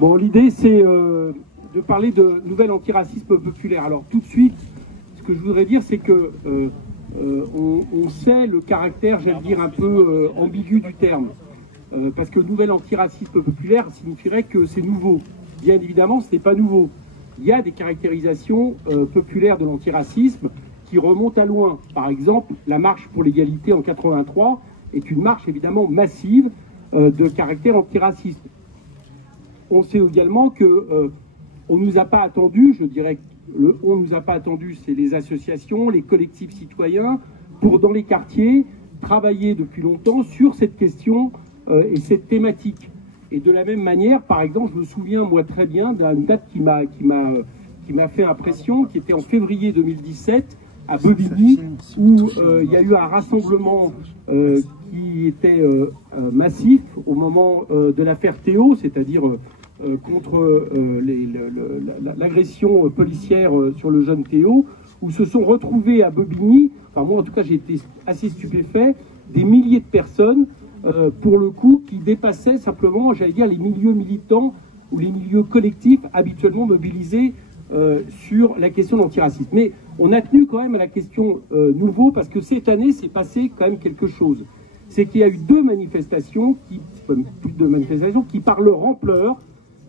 Bon, l'idée, c'est de parler de nouvelle antiracisme populaire. Alors, tout de suite, ce que je voudrais dire, c'est que on sait le caractère, j'allais dire, un peu ambigu du terme. Parce que nouvel antiracisme populaire signifierait que c'est nouveau. Bien évidemment, ce n'est pas nouveau. Il y a des caractérisations populaires de l'antiracisme qui remontent à loin. Par exemple, la marche pour l'égalité en 83 est une marche évidemment massive de caractère antiraciste. On sait également que on ne nous a pas attendu, je dirais que on ne nous a pas attendu, c'est les associations, les collectifs citoyens, pour dans les quartiers travailler depuis longtemps sur cette question et cette thématique. Et de la même manière, par exemple, je me souviens moi très bien d'une date qui m'a fait impression, qui était en février 2017 à Bobigny, où il y a eu un rassemblement qui était massif au moment de l'affaire Théo, c'est-à-dire contre l'agression policière sur le jeune Théo, où se sont retrouvés à Bobigny, enfin moi en tout cas j'ai été assez stupéfait, des milliers de personnes, pour le coup, qui dépassaient simplement, j'allais dire, les milieux militants ou les milieux collectifs habituellement mobilisés sur la question de l'antiracisme. Mais on a tenu quand même à la question nouveau, parce que cette année s'est passé quand même quelque chose. C'est qu'il y a eu deux manifestations, plus de manifestations, qui par leur ampleur,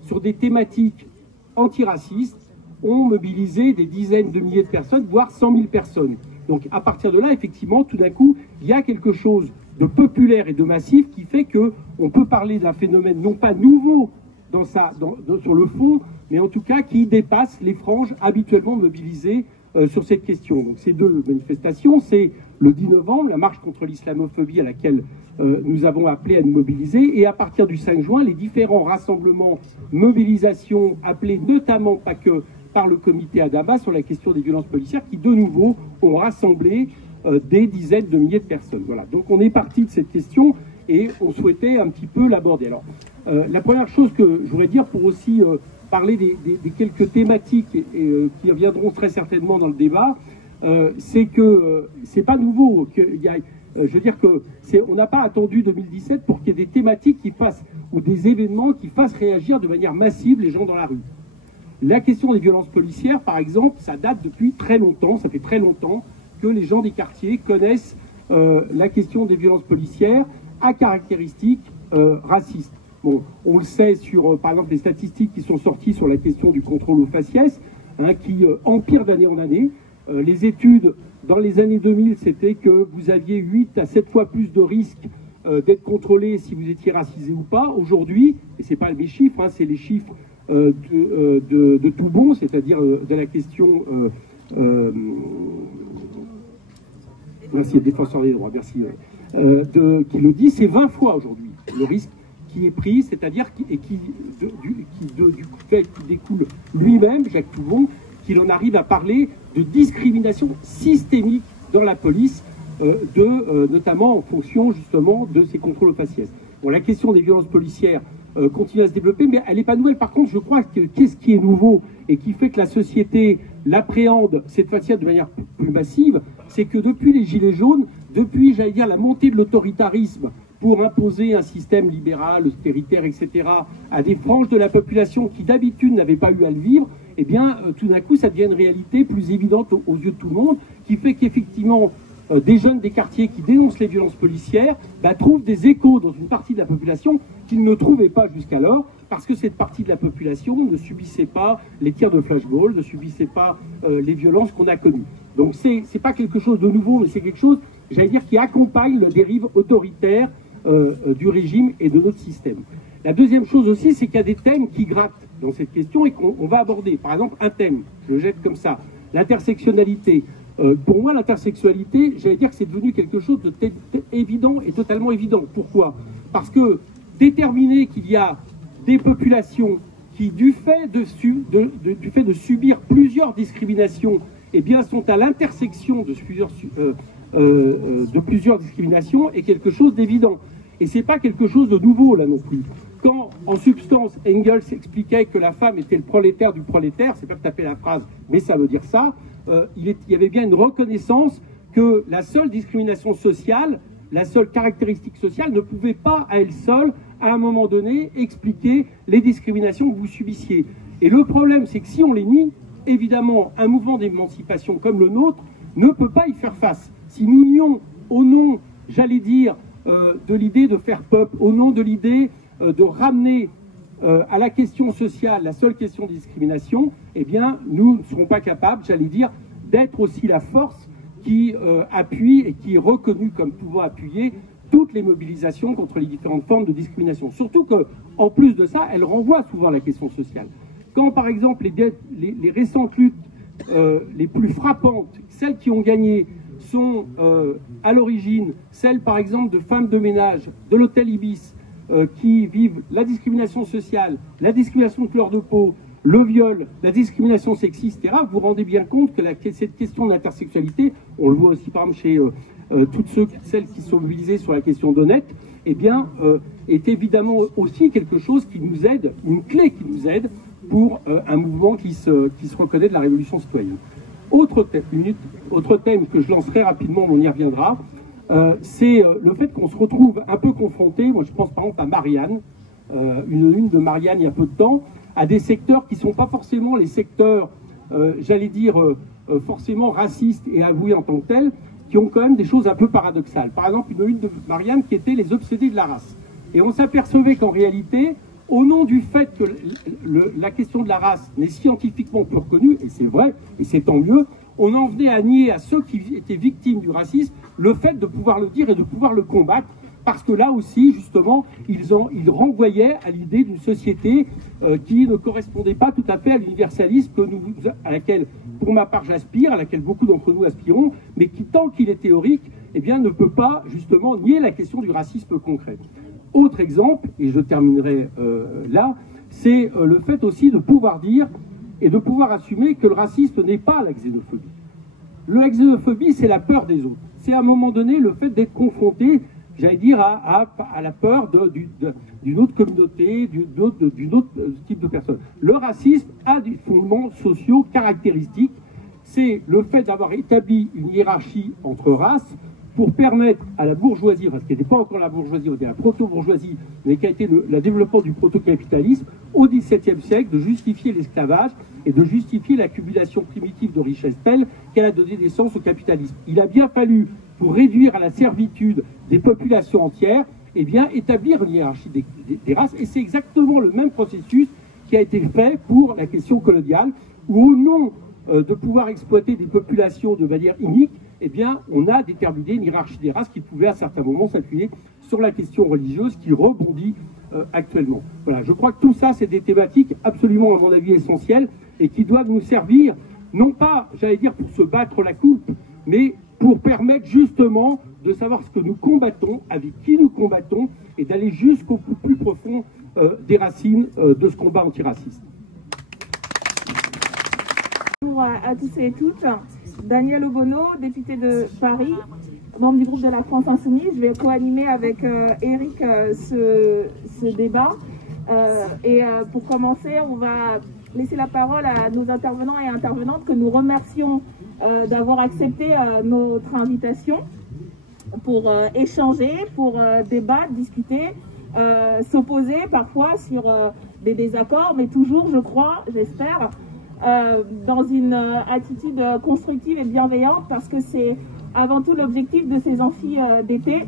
sur des thématiques antiracistes, ont mobilisé des dizaines de milliers de personnes, voire 100 000 personnes. Donc à partir de là, effectivement, tout d'un coup, il y a quelque chose de populaire et de massif qui fait qu'on peut parler d'un phénomène non pas nouveau sur le fond, mais en tout cas qui dépasse les franges habituellement mobilisées sur cette question. Donc ces deux manifestations, c'est le 10 novembre, la marche contre l'islamophobie à laquelle nous avons appelé à nous mobiliser, et à partir du 5 juin, les différents rassemblements, mobilisations appelés notamment, pas que par le comité Adama sur la question des violences policières, qui de nouveau ont rassemblé des dizaines de milliers de personnes. Voilà. Donc on est parti de cette question et on souhaitait un petit peu l'aborder. Alors, la première chose que je voudrais dire pour aussi parler des quelques thématiques qui reviendront très certainement dans le débat, c'est que c'est pas nouveau. Je veux dire que on n'a pas attendu 2017 pour qu'il y ait des thématiques qui fassent ou des événements qui fassent réagir de manière massive les gens dans la rue. La question des violences policières, par exemple, ça date depuis très longtemps, ça fait très longtemps que les gens des quartiers connaissent la question des violences policières à caractéristiques racistes. Bon, on le sait sur, par exemple, les statistiques qui sont sorties sur la question du contrôle au faciès, qui empire d'année en année. Les études dans les années 2000, c'était que vous aviez 8 à 7 fois plus de risques d'être contrôlé si vous étiez racisé ou pas. Aujourd'hui, et c'est pas mes chiffres, c'est les chiffres de tout bon, c'est-à-dire de la question... merci, défenseur des droits, merci. Qui le dit, c'est 20 fois aujourd'hui le risque qui est pris, c'est-à-dire qui découle lui-même, Jacques Toubon, qu'il en arrive à parler de discrimination systémique dans la police, notamment en fonction justement de ces contrôles au faciès. Bon, la question des violences policières continue à se développer, mais elle n'est pas nouvelle. Par contre, je crois que qu'est-ce qui est nouveau et qui fait que la société l'appréhende cette fois-ci de manière plus massive, c'est que depuis les Gilets jaunes, depuis, j'allais dire, la montée de l'autoritarisme pour imposer un système libéral, austéritaire, etc., à des franges de la population qui d'habitude n'avaient pas eu à le vivre, eh bien, tout d'un coup, ça devient une réalité plus évidente aux yeux de tout le monde, qui fait qu'effectivement, des jeunes des quartiers qui dénoncent les violences policières trouvent des échos dans une partie de la population qu'ils ne trouvaient pas jusqu'alors, parce que cette partie de la population ne subissait pas les tirs de flashball, ne subissait pas les violences qu'on a connues. Donc c'est pas quelque chose de nouveau, mais c'est quelque chose, j'allais dire, qui accompagne le dérive autoritaire du régime et de notre système. La deuxième chose aussi, c'est qu'il y a des thèmes qui grattent dans cette question et qu'on va aborder. Par exemple, un thème, je le jette comme ça, l'intersectionnalité. Pour moi, l'intersexualité, j'allais dire que c'est devenu quelque chose de évident et totalement évident. Pourquoi? Parce que déterminer qu'il y a des populations qui, du fait de subir plusieurs discriminations, eh bien, sont à l'intersection de plusieurs discriminations est quelque chose d'évident. Et c'est pas quelque chose de nouveau, là non plus. Quand, en substance, Engels expliquait que la femme était le prolétaire du prolétaire, c'est pas taper la phrase, mais ça veut dire ça, il y avait bien une reconnaissance que la seule discrimination sociale, la seule caractéristique sociale ne pouvait pas, à elle seule, à un moment donné, expliquer les discriminations que vous subissiez. Et le problème, c'est que si on les nie, évidemment, un mouvement d'émancipation comme le nôtre ne peut pas y faire face. Si nous nions au nom, j'allais dire, de l'idée de faire peuple, au nom de l'idée de ramener à la question sociale, la seule question de discrimination, eh bien, nous ne serons pas capables, j'allais dire, d'être aussi la force qui appuie et qui est reconnue comme pouvant appuyer toutes les mobilisations contre les différentes formes de discrimination. Surtout qu'en plus de ça, elle renvoie souvent à la question sociale. Quand, par exemple, les récentes luttes les plus frappantes, celles qui ont gagné, sont à l'origine celles, par exemple, de femmes de ménage de l'hôtel Ibis qui vivent la discrimination sociale, la discrimination de couleur de peau, le viol, la discrimination sexiste, etc., vous vous rendez bien compte que cette question de l'intersexualité, on le voit aussi par exemple chez toutes celles qui sont mobilisées sur la question d'Honnête, eh bien, est évidemment aussi quelque chose qui nous aide, une clé qui nous aide pour un mouvement qui se reconnaît de la révolution citoyenne. Autre thème que je lancerai rapidement, on y reviendra, c'est le fait qu'on se retrouve un peu confronté, moi je pense par exemple à Marianne, une de Marianne il y a peu de temps, à des secteurs qui ne sont pas forcément les secteurs, j'allais dire, forcément racistes et avoués en tant que tels, qui ont quand même des choses un peu paradoxales. Par exemple, une de Marianne qui était les obsédés de la race. Et on s'apercevait qu'en réalité, au nom du fait que la question de la race n'est scientifiquement plus reconnue, et c'est vrai, et c'est tant mieux, on en venait à nier à ceux qui étaient victimes du racisme le fait de pouvoir le dire et de pouvoir le combattre, parce que là aussi, justement, ils renvoyaient à l'idée d'une société qui ne correspondait pas tout à fait à l'universalisme à laquelle, pour ma part, j'aspire, à laquelle beaucoup d'entre nous aspirons, mais qui, tant qu'il est théorique, eh bien, ne peut pas, justement, nier la question du racisme concret. Autre exemple, et je terminerai là, c'est le fait aussi de pouvoir dire et de pouvoir assumer que le racisme n'est pas la xénophobie. La xénophobie, c'est la peur des autres. C'est à un moment donné le fait d'être confronté, j'allais dire, à la peur d'une autre communauté, d'une autre type de personne. Le racisme a des fondements sociaux caractéristiques. C'est le fait d'avoir établi une hiérarchie entre races pour permettre à la bourgeoisie, parce qu'elle n'était pas encore la bourgeoisie, c'était la proto-bourgeoisie, mais qui a été le développement du proto-capitalisme au XVIIe siècle, de justifier l'esclavage et de justifier l'accumulation primitive de richesses telle qu'elle a donné naissance au capitalisme. Il a bien fallu, pour réduire à la servitude des populations entières, eh bien, établir une hiérarchie des races, et c'est exactement le même processus qui a été fait pour la question coloniale, où au nom de pouvoir exploiter des populations de manière inique, eh bien, on a déterminé une hiérarchie des races qui pouvait à certains moments s'appuyer sur la question religieuse qui rebondit actuellement. Voilà, je crois que tout ça, c'est des thématiques absolument, à mon avis, essentielles et qui doivent nous servir, non pas, j'allais dire, pour se battre la coupe, mais pour permettre justement de savoir ce que nous combattons, avec qui nous combattons, et d'aller jusqu'au plus profond des racines de ce combat antiraciste. Bonjour à tous et toutes. Daniel Obono, député de Paris, membre du groupe de la France Insoumise. Je vais co-animer avec Eric ce débat. Pour commencer, on va laisser la parole à nos intervenants et intervenantes que nous remercions d'avoir accepté notre invitation pour échanger, pour débattre, discuter, s'opposer parfois sur des désaccords, mais toujours, je crois, j'espère, dans une attitude constructive et bienveillante, parce que c'est avant tout l'objectif de ces amphis d'été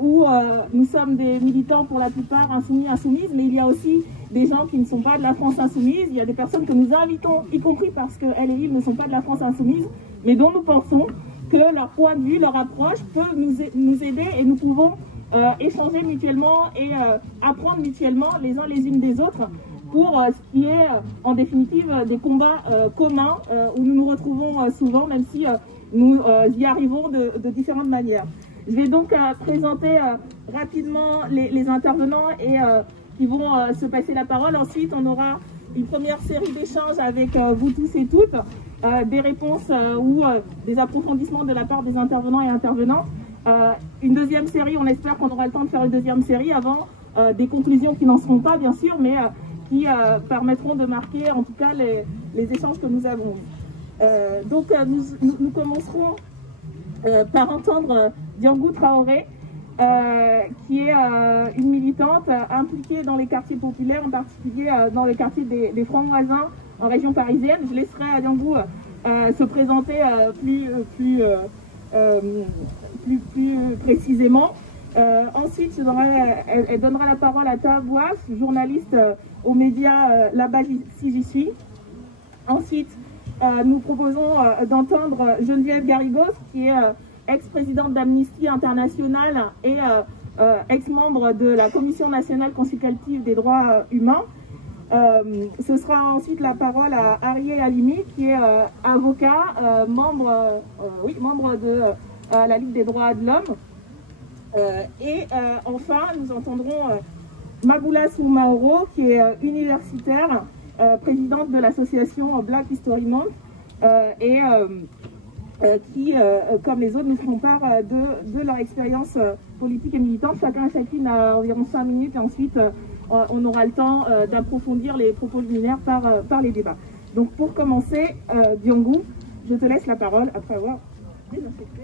où nous sommes des militants pour la plupart insoumis, insoumises, mais il y a aussi des gens qui ne sont pas de la France insoumise, il y a des personnes que nous invitons, y compris parce qu'elles et ils ne sont pas de la France insoumise, mais dont nous pensons que leur point de vue, leur approche peut nous aider et nous pouvons échanger mutuellement et apprendre mutuellement les uns les unes des autres pour ce qui est en définitive des combats communs où nous nous retrouvons souvent, même si nous y arrivons de différentes manières. Je vais donc présenter rapidement les intervenants et qui vont se passer la parole. Ensuite, on aura une première série d'échanges avec vous tous et toutes, des réponses ou des approfondissements de la part des intervenants et intervenantes. Une deuxième série, on espère qu'on aura le temps de faire une deuxième série avant des conclusions qui n'en seront pas, bien sûr, mais qui permettront de marquer en tout cas les échanges que nous avons eus. Donc nous commencerons par entendre Diangou Traoré, qui est une militante impliquée dans les quartiers populaires, en particulier dans le quartier des Francs-Moisins en région parisienne. Je laisserai à Diangou se présenter plus précisément. Ensuite, elle donnera la parole à Taha Bouaf, journaliste aux médias Là-bas si j'y suis. Ensuite, nous proposons d'entendre Geneviève Garrigos, qui est ex-présidente d'Amnesty International et ex-membre de la Commission nationale consultative des droits humains. Ce sera ensuite la parole à Arié Halimi, qui est avocat, membre de la Ligue des droits de l'homme. Et enfin, nous entendrons Maboula Soumaoro, qui est universitaire, présidente de l'association Black History Month, et qui, comme les autres, nous feront part de leur expérience politique et militante. Chacun et chacune a environ 5 minutes, et ensuite on aura le temps d'approfondir les propos liminaires par les débats. Donc pour commencer, Diangou, je te laisse la parole après avoir désinfecté.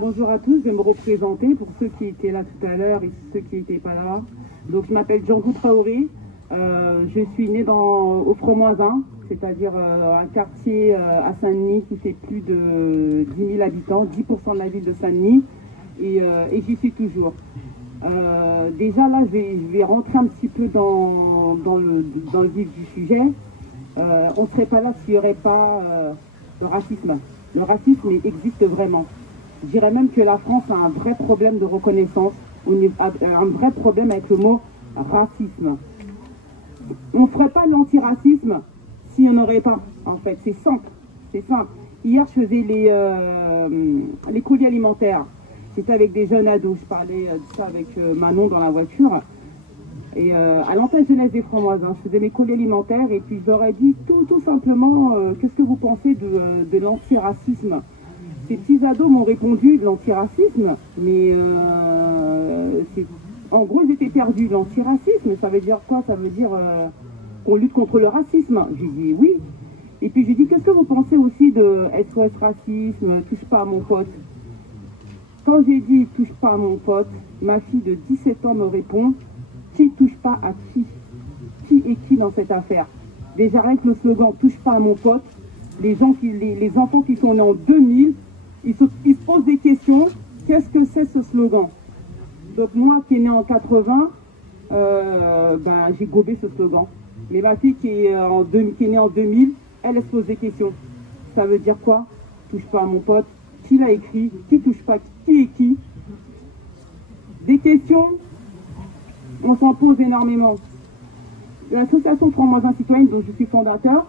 Bonjour à tous, je vais me représenter pour ceux qui étaient là tout à l'heure et ceux qui n'étaient pas là. Donc je m'appelle Diangou Traoré, je suis née au Francs-Moisins, c'est-à-dire un quartier à Saint-Denis qui fait plus de 10 000 habitants, 10% de la ville de Saint-Denis, et j'y suis toujours. Déjà là, je vais rentrer un petit peu dans le vif du sujet. On ne serait pas là s'il n'y aurait pas le racisme. Le racisme existe vraiment. Je dirais même que la France a un vrai problème de reconnaissance, un vrai problème avec le mot racisme. On ne ferait pas l'antiracisme s'il n'y en aurait pas, en fait. C'est simple, c'est simple. Hier, je faisais les colis alimentaires. C'était avec des jeunes ados. Je parlais de ça avec Manon dans la voiture. Et à l'antenne jeunesse des Francs-Moisins, je faisais mes colis alimentaires et puis je leur ai dit tout simplement qu'est-ce que vous pensez de l'antiracisme. Ces petits ados m'ont répondu de l'antiracisme, mais en gros ils étaient perdus. L'antiracisme, ça veut dire quoi? Ça veut dire qu'on lutte contre le racisme. J'ai dit oui. Et puis j'ai dit qu'est-ce que vous pensez aussi de SOS racisme, touche pas à mon pote. Quand j'ai dit touche pas à mon pote, ma fille de 17 ans me répond qui touche pas à qui? Qui est qui dans cette affaire? Déjà rien que le slogan touche pas à mon pote, les enfants qui sont nés en 2000, ils se posent des questions. Qu'est-ce que c'est ce slogan? Donc moi qui est né en 80, j'ai gobé ce slogan. Mais ma fille qui est née en 2000, elle se pose des questions. Ça veut dire quoi? Touche pas à mon pote. Qui l'a écrit? Qui touche pas? Qui est qui? Des questions, on s'en pose énormément. L'association Francs-Moisins Citoyennes, dont je suis fondateur,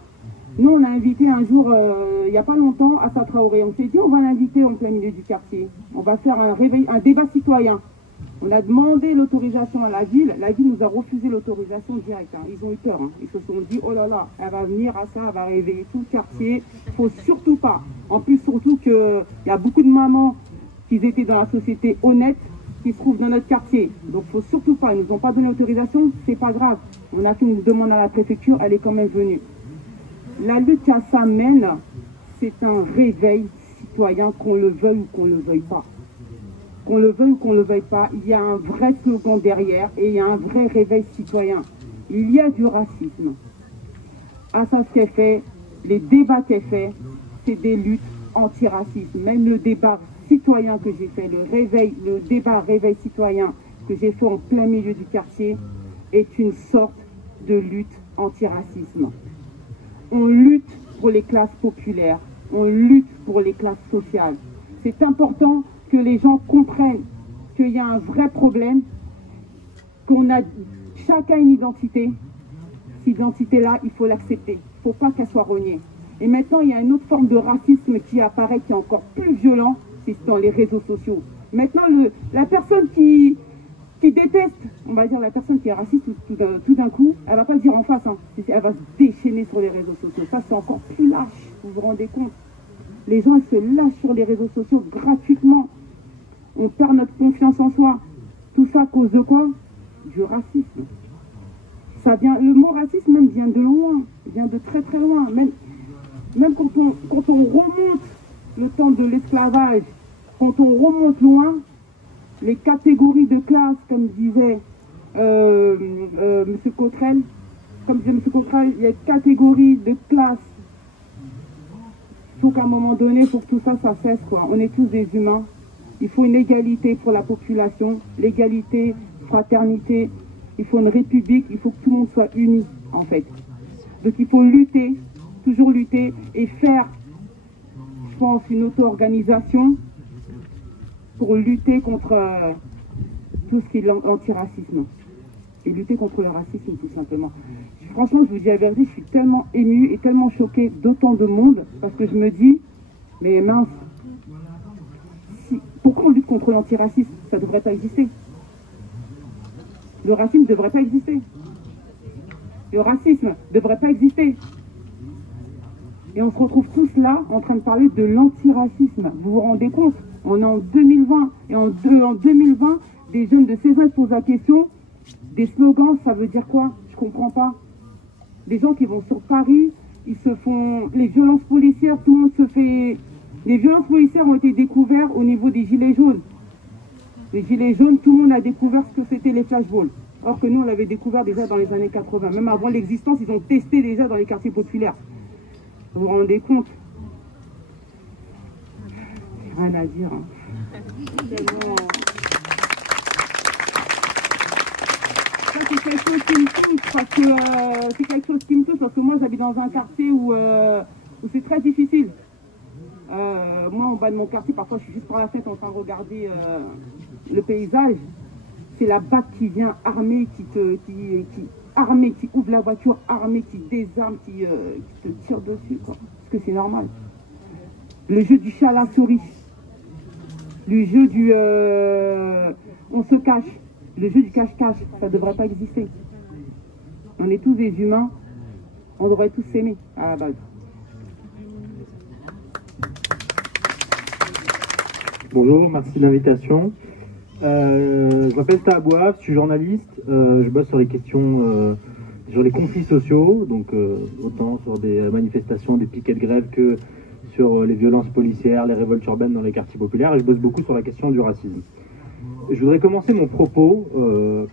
nous on a invité un jour, il n'y a pas longtemps, Assa Traoré. On s'est dit on va l'inviter en plein milieu du quartier. On va faire un débat citoyen. On a demandé l'autorisation à la ville nous a refusé l'autorisation directe. Hein. Ils ont eu peur. Hein. Ils se sont dit, oh là là, elle va venir à ça, elle va réveiller tout le quartier. Il ne faut surtout pas. En plus, surtout qu'il y a beaucoup de mamans qui étaient dans la société honnête, qui se trouvent dans notre quartier. Donc il ne faut surtout pas. Ils ne nous ont pas donné l'autorisation, c'est pas grave. On a fait une demande à la préfecture, elle est quand même venue. La lutte qu'à ça mène, c'est un réveil citoyen, qu'on le veuille ou qu'on ne le veuille pas. Qu'on le veuille ou qu'on ne le veuille pas, il y a un vrai slogan derrière et il y a un vrai réveil citoyen. Il y a du racisme. À ça, ce qu'elle fait, les débats qu'elle fait, c'est des luttes anti-racisme. Même le débat citoyen que j'ai fait, le débat réveil citoyen que j'ai fait en plein milieu du quartier, est une sorte de lutte anti-racisme. On lutte pour les classes populaires, on lutte pour les classes sociales. C'est important que les gens comprennent qu'il y a un vrai problème, qu'on a chacun une identité. Cette identité-là, il faut l'accepter. Il ne faut pas qu'elle soit reniée. Et maintenant, il y a une autre forme de racisme qui apparaît, qui est encore plus violent, c'est dans les réseaux sociaux. Maintenant, la personne qui déteste, on va dire la personne qui est raciste tout d'un coup, elle ne va pas le dire en face, hein. Elle va se déchaîner sur les réseaux sociaux. Ça, c'est encore plus lâche, vous vous rendez compte? Les gens ils se lâchent sur les réseaux sociaux gratuitement. On perd notre confiance en soi. Tout ça à cause de quoi? Du racisme. Le mot racisme même vient de loin, vient de très très loin. Même quand on remonte le temps de l'esclavage, quand on remonte loin, les catégories de classe, comme disait M. Cottrell, il y a catégories de classe. Il faut qu'à un moment donné, il faut que tout ça, ça cesse, quoi. On est tous des humains. Il faut une égalité pour la population, l'égalité, fraternité. Il faut une république, il faut que tout le monde soit uni, en fait. Donc il faut lutter, toujours lutter, et faire, je pense, une auto-organisation pour lutter contre tout ce qui est l'antiracisme. Et lutter contre le racisme, tout simplement. Franchement, je vous dis la vérité, je suis tellement émue et tellement choquée d'autant de monde, parce que je me dis, mais mince, pourquoi on lutte contre l'antiracisme? Ça ne devrait pas exister. Le racisme ne devrait pas exister. Le racisme ne devrait pas exister. Et on se retrouve tous là, en train de parler de l'antiracisme. Vous vous rendez compte? On est en 2020, et en 2020, des jeunes de 16 ans posent la question, des slogans, ça veut dire quoi? Je comprends pas. Des gens qui vont sur Paris, ils se font... Les violences policières, tout le monde se fait... Les violences policières ont été découvertes au niveau des gilets jaunes. Les gilets jaunes, tout le monde a découvert ce que c'était les flashballs. Or que nous, on l'avait découvert déjà dans les années 80. Même avant l'existence, ils ont testé déjà dans les quartiers populaires. Vous vous rendez compte? Rien à dire. Hein. Tellement... C'est quelque chose qui me touche parce que c'est quelque chose qui me touche parce que moi j'habite dans un quartier où c'est très difficile. Moi en bas de mon quartier, parfois je suis juste par la fenêtre en train de regarder le paysage. C'est la BAC qui vient armée, qui ouvre la voiture armée, qui désarme, qui te tire dessus, quoi. Parce que c'est normal. Le jeu du chat à la souris, le jeu du on se cache. Le jeu du cache-cache, ça ne devrait pas exister. On est tous des humains, on devrait tous s'aimer à la base. Bonjour, merci de l'invitation. Je m'appelle Tahabouaf, je suis journaliste. Je bosse sur les questions, sur les conflits sociaux, donc autant sur des manifestations, des piquets de grève que sur les violences policières, les révoltes urbaines dans les quartiers populaires. Et je bosse beaucoup sur la question du racisme. Je voudrais commencer mon propos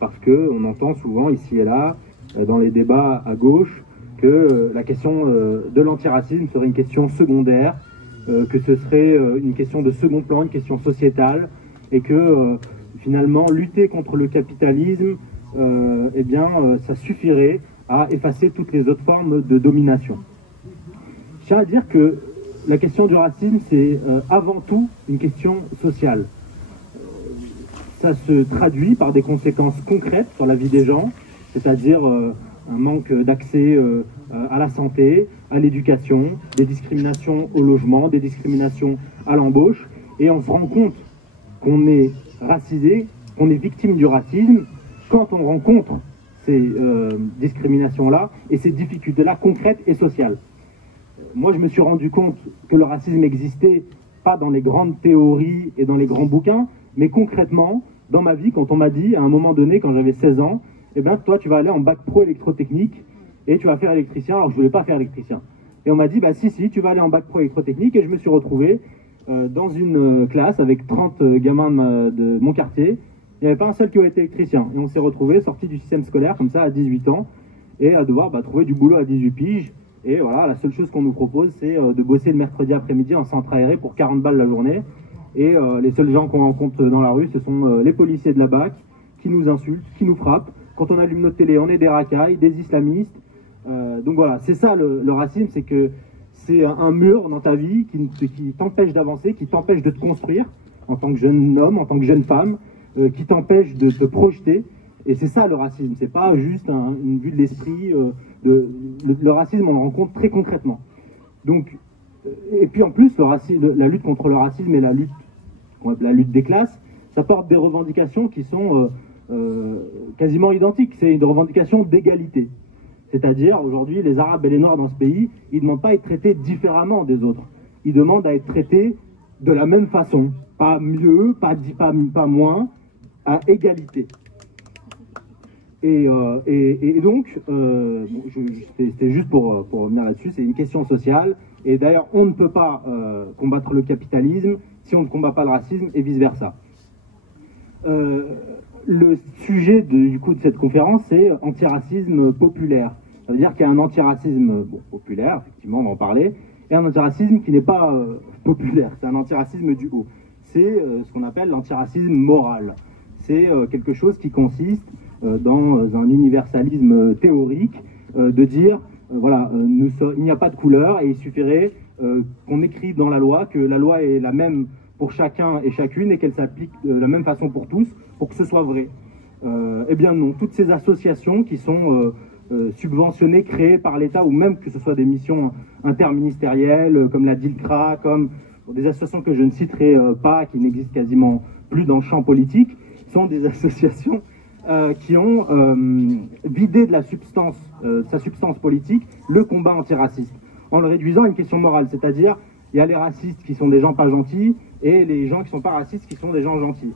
parce qu'on entend souvent ici et là, dans les débats à gauche, que la question de l'antiracisme serait une question secondaire, que ce serait une question de second plan, une question sociétale, et que finalement lutter contre le capitalisme, eh bien, ça suffirait à effacer toutes les autres formes de domination. Je tiens à dire que la question du racisme, c'est avant tout une question sociale. Ça se traduit par des conséquences concrètes sur la vie des gens, c'est-à-dire un manque d'accès à la santé, à l'éducation, des discriminations au logement, des discriminations à l'embauche, et on se rend compte qu'on est racisé, qu'on est victime du racisme, quand on rencontre ces discriminations-là et ces difficultés-là concrètes et sociales. Moi, je me suis rendu compte que le racisme existait pas dans les grandes théories et dans les grands bouquins, mais concrètement, dans ma vie, quand on m'a dit, à un moment donné, quand j'avais 16 ans, eh bien, toi, tu vas aller en bac pro électrotechnique et tu vas faire électricien. Alors, je voulais pas faire électricien. Et on m'a dit, bah si, tu vas aller en bac pro électrotechnique. Et je me suis retrouvé dans une classe avec 30 gamins de mon quartier. Il n'y avait pas un seul qui aurait été électricien. Et on s'est retrouvé sorti du système scolaire, comme ça, à 18 ans, et à devoir trouver du boulot à 18 piges. Et voilà, la seule chose qu'on nous propose, c'est de bosser le mercredi après-midi en centre aéré pour 40 balles la journée. Et les seuls gens qu'on rencontre dans la rue, ce sont les policiers de la BAC qui nous insultent, qui nous frappent. Quand on allume notre télé, on est des racailles, des islamistes. Donc voilà, c'est ça le racisme, c'est que c'est un mur dans ta vie qui t'empêche d'avancer, qui t'empêche de te construire en tant que jeune homme, en tant que jeune femme, qui t'empêche de te projeter. Et c'est ça le racisme, c'est pas juste une vue de l'esprit. Le racisme, on le rencontre très concrètement. Donc, et puis en plus, la lutte contre le racisme et la lutte des classes, ça porte des revendications qui sont quasiment identiques. C'est une revendication d'égalité. C'est-à-dire, aujourd'hui, les Arabes et les Noirs dans ce pays, ils ne demandent pas à être traités différemment des autres. Ils demandent à être traités de la même façon. Pas mieux, pas moins, à égalité. Et donc, c'était juste pour revenir là-dessus, c'est une question sociale. Et d'ailleurs, on ne peut pas combattre le capitalisme si on ne combat pas le racisme et vice-versa. Le sujet du coup de cette conférence, c'est antiracisme populaire. Ça veut dire qu'il y a un antiracisme populaire, effectivement, on va en parler, et un antiracisme qui n'est pas populaire, c'est un antiracisme du haut. C'est ce qu'on appelle l'antiracisme moral. C'est quelque chose qui consiste dans un universalisme théorique de dire, voilà, il n'y a pas de couleur et il suffirait qu'on écrive dans la loi que la loi est la même pour chacun et chacune et qu'elle s'applique de la même façon pour tous, pour que ce soit vrai. Eh bien non, toutes ces associations qui sont subventionnées, créées par l'État, ou même que ce soit des missions interministérielles, comme la DILCRA, comme des associations que je ne citerai pas, qui n'existent quasiment plus dans le champ politique, sont des associations qui ont vidé de sa substance politique, le combat antiraciste, en le réduisant à une question morale, c'est-à-dire il y a les racistes qui sont des gens pas gentils et les gens qui sont pas racistes qui sont des gens gentils.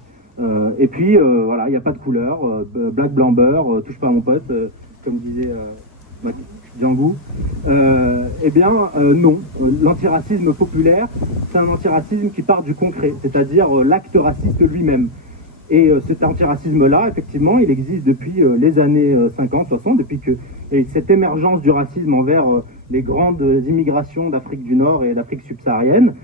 Et puis voilà, il n'y a pas de couleur, black, blanc, beurre, touche pas à mon pote, comme disait Django. Eh bien non, l'antiracisme populaire, c'est un antiracisme qui part du concret, c'est-à-dire l'acte raciste lui-même. Et cet antiracisme-là, effectivement, il existe depuis les années 50-60, depuis que y a eu cette émergence du racisme envers les grandes immigrations d'Afrique du Nord et d'Afrique subsaharienne,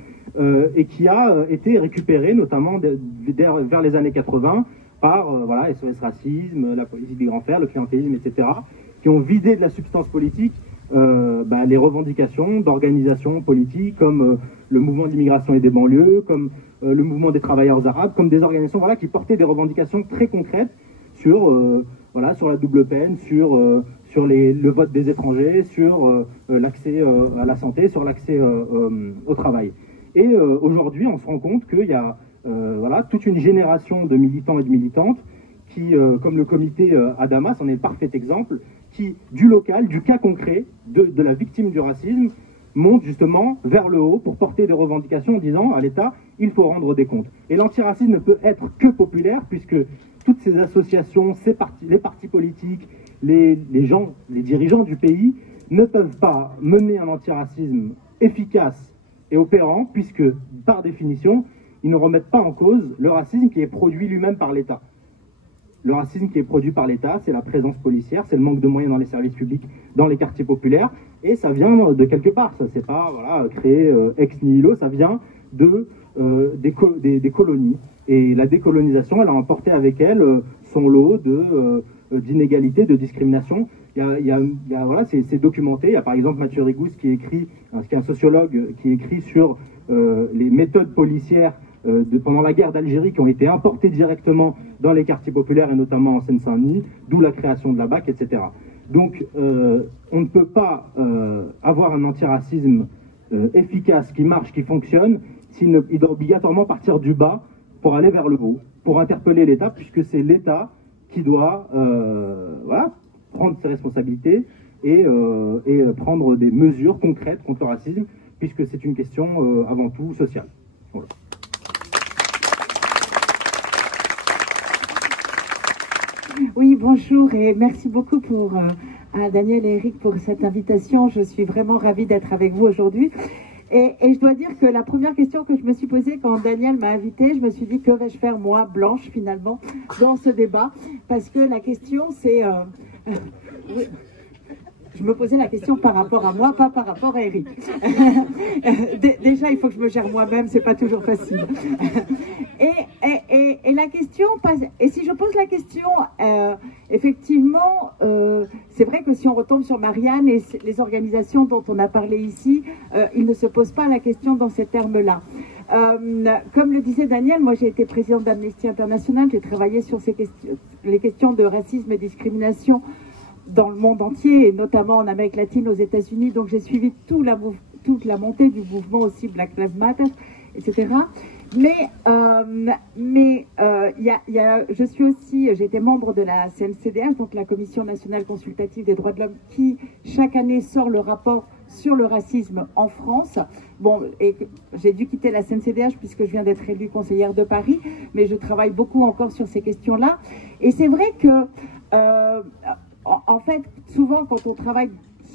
et qui a été récupéré notamment vers les années 80 par voilà, SOS Racisme, la politique des grands frères, le clientélisme, etc., qui ont vidé de la substance politique les revendications d'organisations politiques comme le mouvement de l'immigration et des banlieues, comme le mouvement des travailleurs arabes, comme des organisations voilà, qui portaient des revendications très concrètes sur, voilà, sur la double peine, sur le vote des étrangers, sur l'accès à la santé, sur l'accès au travail. Et aujourd'hui, on se rend compte qu'il y a voilà, toute une génération de militants et de militantes qui, comme le comité Adamas, en est le parfait exemple, qui, du local, du cas concret de la victime du racisme, monte justement vers le haut pour porter des revendications en disant à l'État, il faut rendre des comptes. Et l'antiracisme ne peut être que populaire puisque toutes ces associations, les partis politiques, les dirigeants du pays ne peuvent pas mener un antiracisme efficace et opérant puisque, par définition, ils ne remettent pas en cause le racisme qui est produit lui-même par l'État. Le racisme qui est produit par l'État, c'est la présence policière, c'est le manque de moyens dans les services publics, dans les quartiers populaires, et ça vient de quelque part. Ça, c'est pas voilà, créé ex nihilo, ça vient des colonies. Et la décolonisation, elle a emporté avec elle son lot d'inégalités, de discrimination. Voilà, c'est documenté. Il y a par exemple Mathieu Rigousse qui est un sociologue qui écrit sur les méthodes policières pendant la guerre d'Algérie qui ont été importées directement dans les quartiers populaires et notamment en Seine-Saint-Denis, d'où la création de la BAC, etc. Donc on ne peut pas avoir un antiracisme efficace, qui marche, qui fonctionne, il doit obligatoirement partir du bas pour aller vers le haut, pour interpeller l'État, puisque c'est l'État qui doit voilà, prendre ses responsabilités et prendre des mesures concrètes contre le racisme, puisque c'est une question avant tout sociale. Voilà. Oui, bonjour et merci beaucoup à Daniel et Eric pour cette invitation. Je suis vraiment ravie d'être avec vous aujourd'hui. Et je dois dire que la première question que je me suis posée quand Daniel m'a invitée, je me suis dit que vais-je faire moi, Blanche, finalement, dans ce débat. Parce que la question, c'est... Je me posais la question par rapport à moi, pas par rapport à Eric. Déjà, il faut que je me gère moi-même, c'est pas toujours facile. Et la question, et si je pose la question, effectivement, c'est vrai que si on retombe sur Marianne et les organisations dont on a parlé ici, ils ne se posent pas la question dans ces termes-là. Comme le disait Daniel, moi j'ai été présidente d'Amnesty International, j'ai travaillé sur les questions de racisme et discrimination dans le monde entier, et notamment en Amérique latine, aux États-Unis. Donc j'ai suivi toute la montée du mouvement aussi Black Lives Matter, etc. J'ai été membre de la CNCDH, donc la Commission nationale consultative des droits de l'homme, qui chaque année sort le rapport sur le racisme en France. Bon, et j'ai dû quitter la CNCDH puisque je viens d'être élue conseillère de Paris, mais je travaille beaucoup encore sur ces questions-là. Et c'est vrai que en fait, souvent, quand on travaille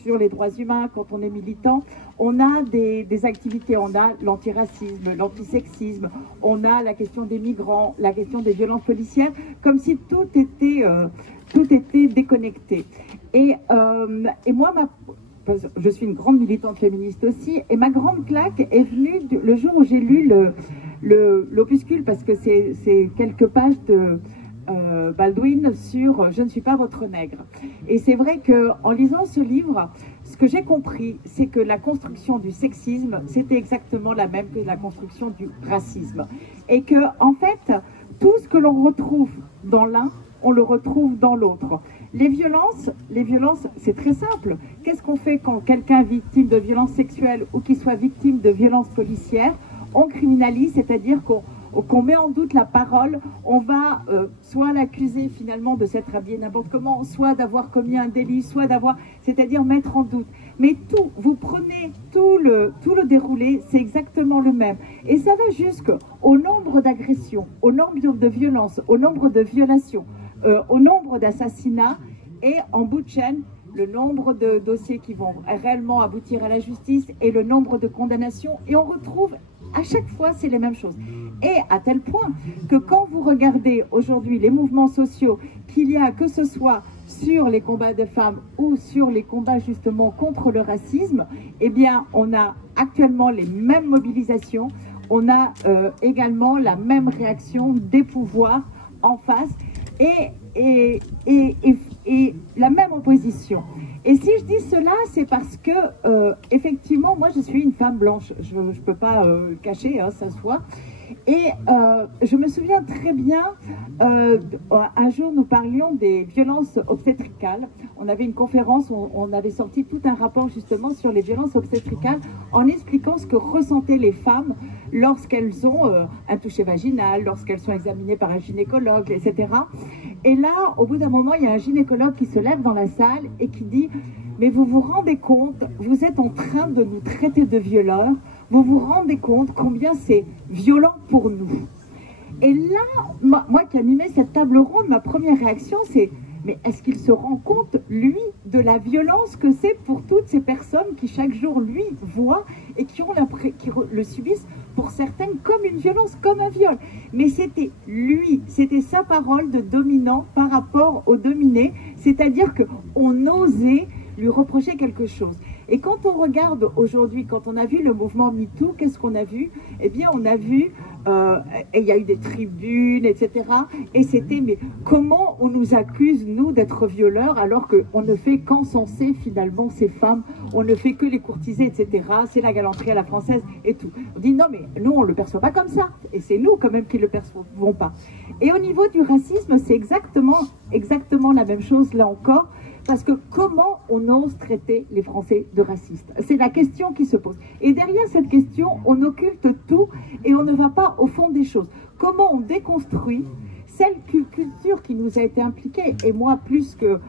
sur les droits humains, quand on est militant, on a des activités, on a l'antiracisme, l'antisexisme, on a la question des migrants, la question des violences policières, comme si tout était déconnecté. Et moi, je suis une grande militante féministe aussi, et ma grande claque est venue le jour où j'ai lu l'opuscule, parce que c'est quelques pages de Baldwin sur « Je ne suis pas votre nègre ». Et c'est vrai qu'en lisant ce livre, ce que j'ai compris, c'est que la construction du sexisme, c'était exactement la même que la construction du racisme. Et que, en fait, tout ce que l'on retrouve dans l'un, on le retrouve dans l'autre. Les violences, c'est très simple. Qu'est-ce qu'on fait quand quelqu'un est victime de violences sexuelles ou qu'il soit victime de violences policières? On criminalise, c'est-à-dire qu'on met en doute la parole, on va soit l'accuser finalement de s'être habillé n'importe comment, soit d'avoir commis un délit, soit d'avoir, c'est-à-dire mettre en doute. Mais tout, vous prenez tout le déroulé, c'est exactement le même. Et ça va jusqu'au nombre d'agressions, au nombre de violences, au nombre de violations, au nombre d'assassinats et en bout de chaîne, le nombre de dossiers qui vont réellement aboutir à la justice et le nombre de condamnations. Et on retrouve à chaque fois, c'est les mêmes choses. Et à tel point que quand vous regardez aujourd'hui les mouvements sociaux qu'il y a, que ce soit sur les combats de femmes ou sur les combats justement contre le racisme, eh bien, on a actuellement les mêmes mobilisations, on a également la même réaction des pouvoirs en face et la même opposition. Et si je dis cela, c'est parce que, effectivement, moi je suis une femme blanche, je ne peux pas le cacher, hein, ça se voit. Et je me souviens très bien, un jour nous parlions des violences obstétricales. On avait une conférence, on avait sorti tout un rapport justement sur les violences obstétricales en expliquant ce que ressentaient les femmes lorsqu'elles ont un toucher vaginal, lorsqu'elles sont examinées par un gynécologue, etc. Et là, au bout d'un moment, il y a un gynécologue qui se lève dans la salle et qui dit « Mais vous vous rendez compte, vous êtes en train de nous traiter de violeurs, vous vous rendez compte combien c'est violent pour nous ?» Et là, moi qui animais cette table ronde, ma première réaction c'est « Mais est-ce qu'il se rend compte, lui, de la violence que c'est pour toutes ces personnes qui chaque jour, lui, voient et qui le subissent pour certaines comme une violence, comme un viol ?» Mais c'était lui, c'était sa parole de dominant par rapport au dominé, c'est-à-dire qu'on osait lui reprocher quelque chose. Et quand on regarde aujourd'hui, quand on a vu le mouvement MeToo, qu'est-ce qu'on a vu? Eh bien, on a vu, et il y a eu des tribunes, etc. Et c'était, mais comment on nous accuse, nous, d'être violeurs, alors qu'on ne fait qu'encenser finalement ces femmes, on ne fait que les courtiser, etc. C'est la galanterie à la française et tout. On dit, non, mais nous, on ne le perçoit pas comme ça. Et c'est nous, quand même, qui ne le percevons pas. Et au niveau du racisme, c'est exactement la même chose, là encore. Parce que comment on ose traiter les Français de racistes? C'est la question qui se pose. Et derrière cette question, on occulte tout et on ne va pas au fond des choses. Comment on déconstruit cette culture qui nous a été impliquée? Et moi, plus que,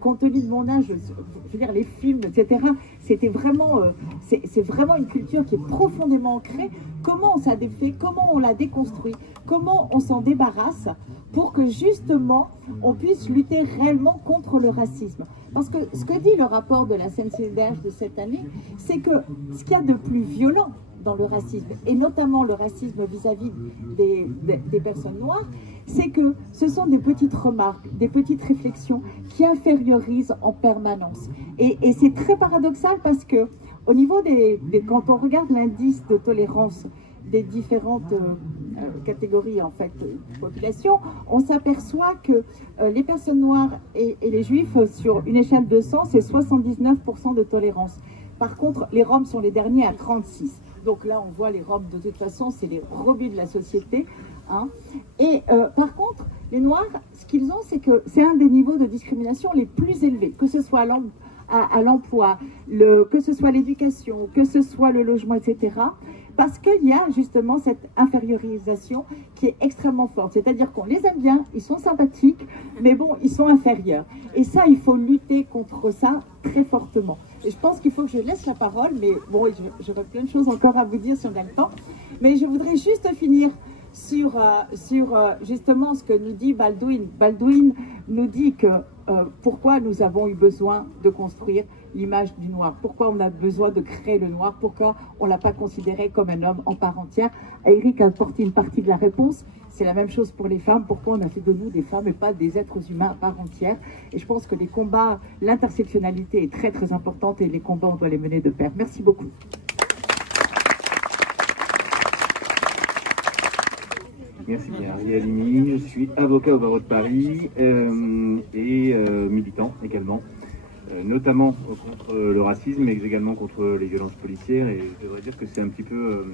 compte tenu de mon âge, je veux dire, les films, etc., c'était vraiment, c'est vraiment une culture qui est profondément ancrée. Comment on s'en défait? Comment on la déconstruit? Comment on s'en débarrasse pour que justement on puisse lutter réellement contre le racisme? Parce que ce que dit le rapport de la CNCDH de cette année, c'est que ce qu'il y a de plus violent dans le racisme, et notamment le racisme vis-à-vis des personnes noires, c'est que ce sont des petites remarques, des petites réflexions qui infériorisent en permanence. Et c'est très paradoxal parce que au niveau quand on regarde l'indice de tolérance des différentes catégories en fait de population, on s'aperçoit que les personnes noires et les juifs, sur une échelle de 100, c'est 79% de tolérance. Par contre, les Roms sont les derniers à 36. Donc là, on voit les Roms, de toute façon, c'est les rebuts de la société. Hein. Et par contre, les Noirs, ce qu'ils ont, c'est que c'est un des niveaux de discrimination les plus élevés, que ce soit à l'emploi, que ce soit l'éducation, que ce soit le logement, etc. Parce qu'il y a justement cette infériorisation qui est extrêmement forte. C'est-à-dire qu'on les aime bien, ils sont sympathiques, mais bon, ils sont inférieurs. Et ça, il faut lutter contre ça très fortement. Et je pense qu'il faut que je laisse la parole, mais bon, j'aurais plein de choses encore à vous dire si on a le temps. Mais je voudrais juste finir sur justement ce que nous dit Baldwin. Baldwin nous dit que pourquoi nous avons eu besoin de construire l'image du noir, pourquoi on a besoin de créer le noir, pourquoi on ne l'a pas considéré comme un homme en part entière. Eric a apporté une partie de la réponse, c'est la même chose pour les femmes, pourquoi on a fait de nous des femmes et pas des êtres humains à part entière. Et je pense que les combats, l'intersectionnalité est très très importante et les combats on doit les mener de pair. Merci beaucoup. Merci bien, Ariel Limi, je suis avocat au barreau de Paris et militant également, notamment contre le racisme mais également contre les violences policières. Et je devrais dire que c'est un petit peu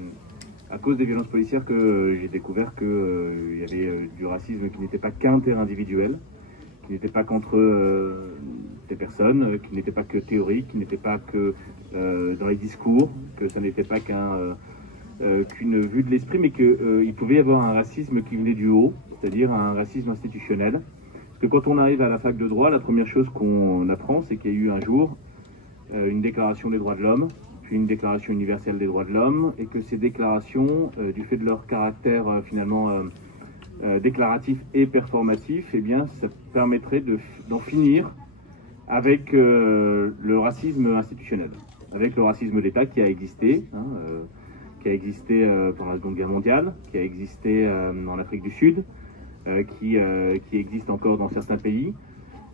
à cause des violences policières que j'ai découvert qu'il y avait du racisme qui n'était pas qu'inter-individuel, qui n'était pas contre des personnes, qui n'était pas que théorique, qui n'était pas que dans les discours, que ça n'était pas qu'une vue de l'esprit, mais qu'il pouvait y avoir un racisme qui venait du haut, c'est-à-dire un racisme institutionnel. Parce que quand on arrive à la fac de droit, la première chose qu'on apprend, c'est qu'il y a eu un jour une déclaration des droits de l'homme, puis une déclaration universelle des droits de l'homme, et que ces déclarations, du fait de leur caractère finalement déclaratif et performatif, eh bien, ça permettrait d'en finir avec le racisme institutionnel, avec le racisme d'État qui a existé, qui a existé pendant la Seconde Guerre mondiale, qui a existé en Afrique du Sud, qui existe encore dans certains pays.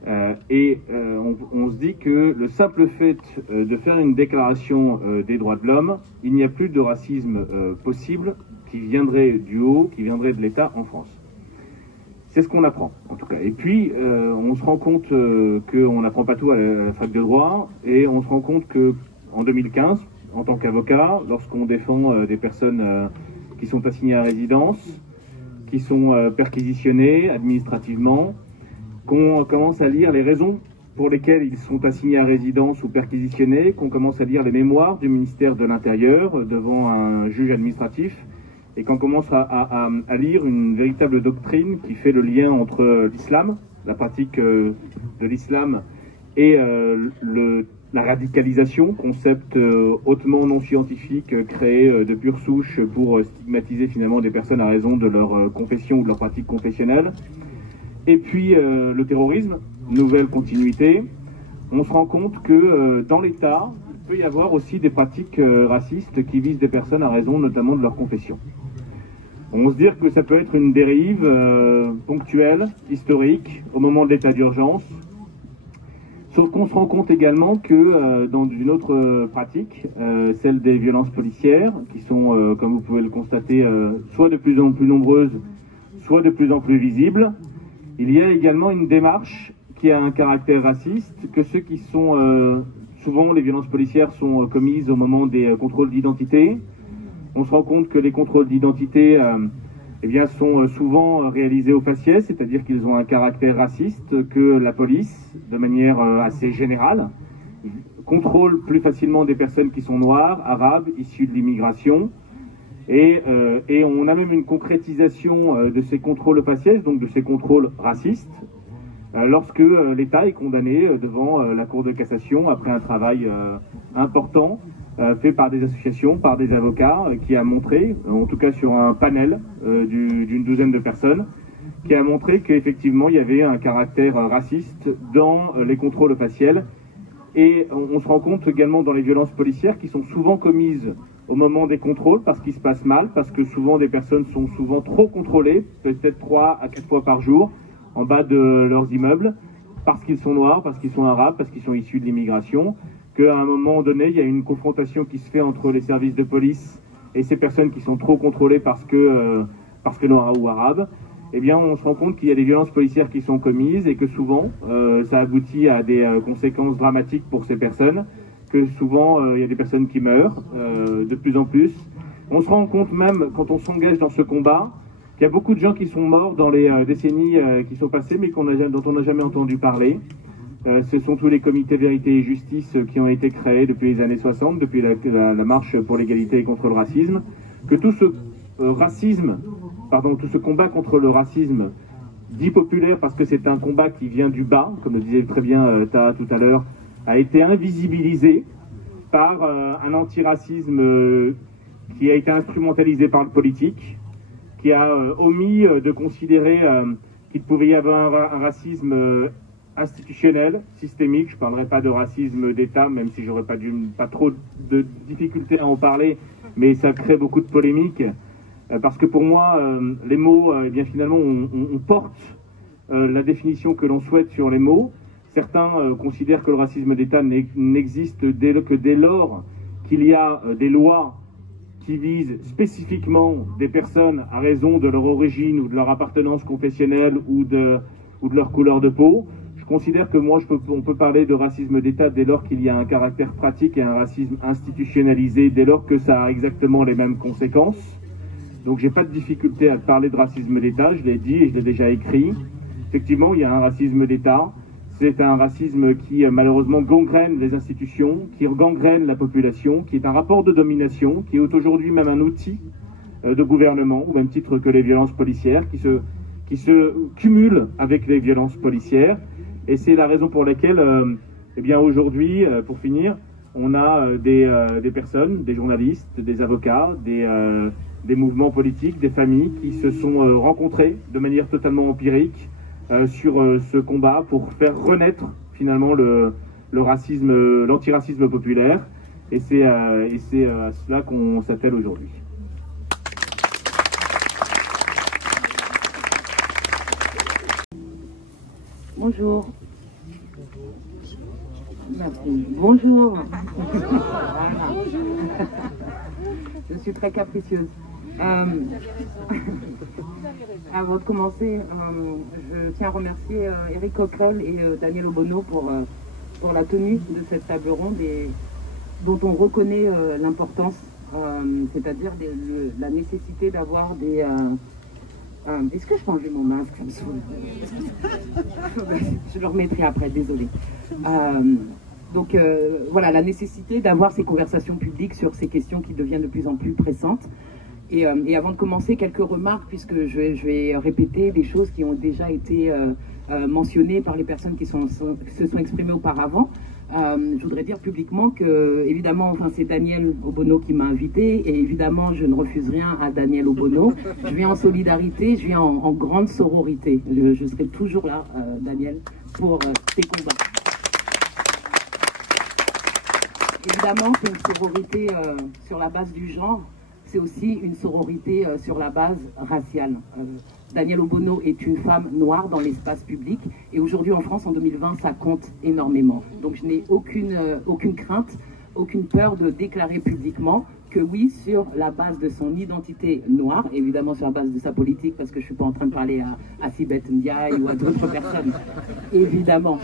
On se dit que le simple fait de faire une déclaration des droits de l'homme, il n'y a plus de racisme possible qui viendrait du haut, qui viendrait de l'État en France. C'est ce qu'on apprend, en tout cas. Et puis, on se rend compte qu'on n'apprend pas tout à la fac de droit, et on se rend compte qu'en 2015, en tant qu'avocat, lorsqu'on défend des personnes qui sont assignées à résidence, qui sont perquisitionnées administrativement, qu'on commence à lire les raisons pour lesquelles ils sont assignés à résidence ou perquisitionnés, qu'on commence à lire les mémoires du ministère de l'Intérieur devant un juge administratif, et qu'on commence à lire une véritable doctrine qui fait le lien entre l'islam, la pratique de l'islam, et la radicalisation, concept hautement non scientifique créé de pure souche pour stigmatiser finalement des personnes à raison de leur confession ou de leur pratique confessionnelle. Et puis le terrorisme, nouvelle continuité. On se rend compte que dans l'État, il peut y avoir aussi des pratiques racistes qui visent des personnes à raison notamment de leur confession. On se dit que ça peut être une dérive ponctuelle, historique, au moment de l'état d'urgence. Sauf qu'on se rend compte également que dans une autre pratique, celle des violences policières, qui sont, comme vous pouvez le constater, soit de plus en plus nombreuses, soit de plus en plus visibles, il y a également une démarche qui a un caractère raciste, que ceux qui sont, souvent les violences policières sont commises au moment des contrôles d'identité. On se rend compte que les contrôles d'identité eh bien, sont souvent réalisés au faciès, c'est-à-dire qu'ils ont un caractère raciste, que la police, de manière assez générale, contrôle plus facilement des personnes qui sont noires, arabes, issues de l'immigration. Et on a même une concrétisation de ces contrôles faciès, donc de ces contrôles racistes, lorsque l'État est condamné devant la Cour de cassation après un travail important fait par des associations, par des avocats, qui a montré, en tout cas sur un panel d'une douzaine de personnes, qui a montré qu'effectivement il y avait un caractère raciste dans les contrôles faciels. Et on se rend compte également dans les violences policières qui sont souvent commises au moment des contrôles parce qu'il se passe mal, parce que souvent des personnes sont souvent trop contrôlées, peut-être 3 à 4 fois par jour, en bas de leurs immeubles, parce qu'ils sont noirs, parce qu'ils sont arabes, parce qu'ils sont issus de l'immigration, qu'à un moment donné, il y a une confrontation qui se fait entre les services de police et ces personnes qui sont trop contrôlées parce que noirs ou arabes. Eh bien, on se rend compte qu'il y a des violences policières qui sont commises et que souvent, ça aboutit à des conséquences dramatiques pour ces personnes, que souvent, il y a des personnes qui meurent de plus en plus. On se rend compte même, quand on s'engage dans ce combat, qu'il y a beaucoup de gens qui sont morts dans les décennies qui sont passées, mais dont on n'a jamais entendu parler. Ce sont tous les comités vérité et justice qui ont été créés depuis les années 60, depuis la marche pour l'égalité et contre le racisme, que tout ce tout ce combat contre le racisme dit populaire, parce que c'est un combat qui vient du bas, comme le disait très bien Taha tout à l'heure, a été invisibilisé par un antiracisme qui a été instrumentalisé par le politique, qui a omis de considérer qu'il pouvait y avoir un racisme institutionnel, systémique. Je ne parlerai pas de racisme d'État, même si j'aurais pas trop de difficultés à en parler, mais ça crée beaucoup de polémiques. Parce que pour moi, les mots, eh bien finalement, on porte la définition que l'on souhaite sur les mots. Certains considèrent que le racisme d'État n'existe que dès lors qu'il y a des lois qui visent spécifiquement des personnes à raison de leur origine ou de leur appartenance confessionnelle ou de leur couleur de peau. Je considère que moi, on peut parler de racisme d'État dès lors qu'il y a un caractère pratique et un racisme institutionnalisé, dès lors que ça a exactement les mêmes conséquences. Donc j'ai pas de difficulté à parler de racisme d'État, je l'ai dit et je l'ai déjà écrit. Effectivement, il y a un racisme d'État. C'est un racisme qui malheureusement gangrène les institutions, qui gangrène la population, qui est un rapport de domination, qui est aujourd'hui même un outil de gouvernement, au même titre que les violences policières, qui se cumulent avec les violences policières. Et c'est la raison pour laquelle, eh bien aujourd'hui, pour finir, on a des personnes, des journalistes, des avocats, des mouvements politiques, des familles qui se sont rencontrés de manière totalement empirique sur ce combat pour faire renaître finalement le racisme, l'antiracisme populaire. Et c'est à cela qu'on s'attelle aujourd'hui. Bonjour. Merci. Bonjour. Je suis très capricieuse. Avant de commencer, je tiens à remercier Éric Coquerel et Daniel Obono pour la tenue de cette table ronde dont on reconnaît l'importance, c'est-à-dire la nécessité d'avoir des... Est-ce que je peux enlever mon masque? Ça me saoule. Je le remettrai après, désolé. Donc voilà, la nécessité d'avoir ces conversations publiques sur ces questions qui deviennent de plus en plus pressantes. Et avant de commencer, quelques remarques, puisque je vais répéter des choses qui ont déjà été mentionnées par les personnes qui se sont exprimées auparavant. Je voudrais dire publiquement que, évidemment, enfin, c'est Daniel Obono qui m'a invité, et évidemment, je ne refuse rien à Daniel Obono. Je viens en solidarité, je viens en grande sororité. Je serai toujours là, Daniel, pour tes combats. Évidemment, c'est une sororité sur la base du genre. C'est aussi une sororité sur la base raciale. Daniel Obono est une femme noire dans l'espace public et aujourd'hui en France, en 2020, ça compte énormément. Donc je n'ai aucune crainte, aucune peur de déclarer publiquement que oui, sur la base de son identité noire, évidemment sur la base de sa politique, parce que je ne suis pas en train de parler à Sibeth Ndiaye ou à d'autres personnes, évidemment.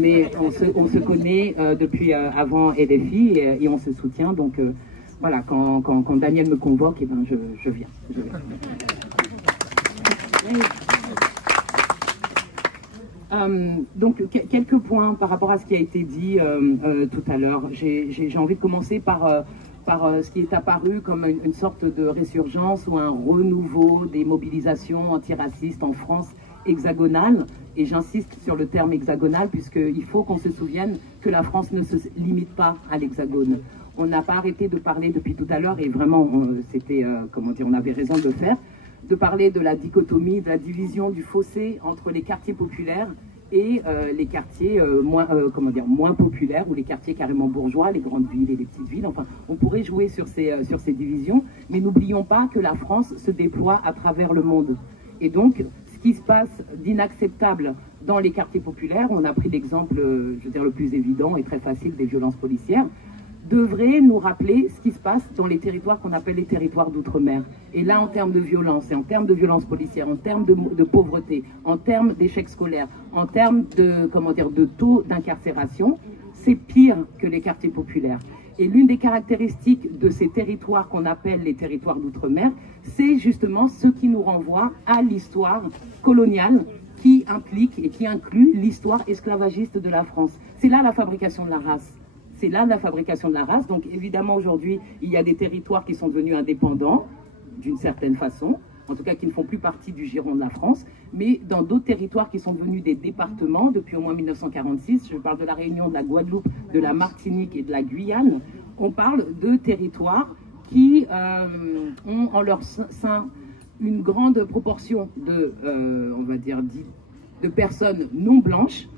Mais on se connaît depuis avant LFI et on se soutient, donc... Voilà, quand Daniel me convoque, eh ben je viens. Donc, quelques points par rapport à ce qui a été dit tout à l'heure. J'ai envie de commencer par ce qui est apparu comme une sorte de résurgence ou un renouveau des mobilisations antiracistes en France hexagonale. Et j'insiste sur le terme hexagonal, puisqu'il faut qu'on se souvienne que la France ne se limite pas à l'hexagone. On n'a pas arrêté de parler depuis tout à l'heure, et vraiment, c'était, comment dire, on avait raison de le faire, de parler de la dichotomie, de la division du fossé entre les quartiers populaires et les quartiers moins populaires, ou les quartiers carrément bourgeois, les grandes villes et les petites villes. Enfin, on pourrait jouer sur ces divisions, mais n'oublions pas que la France se déploie à travers le monde. Et donc, ce qui se passe d'inacceptable dans les quartiers populaires, on a pris l'exemple, je veux dire, le plus évident et très facile des violences policières, devrait nous rappeler ce qui se passe dans les territoires qu'on appelle les territoires d'outre-mer. Et là, en termes de violence, et en termes de violence policière, en termes de pauvreté, en termes d'échec scolaire, en termes de taux d'incarcération, c'est pire que les quartiers populaires. Et l'une des caractéristiques de ces territoires qu'on appelle les territoires d'outre-mer, c'est justement ce qui nous renvoie à l'histoire coloniale qui implique et qui inclut l'histoire esclavagiste de la France. C'est là la fabrication de la race. C'est là la fabrication de la race. Donc évidemment aujourd'hui, il y a des territoires qui sont devenus indépendants, d'une certaine façon, en tout cas qui ne font plus partie du giron de la France, mais dans d'autres territoires qui sont devenus des départements depuis au moins 1946, je parle de la Réunion, de la Guadeloupe, de la Martinique et de la Guyane, on parle de territoires qui ont en leur sein une grande proportion de, on va dire, de personnes non blanches,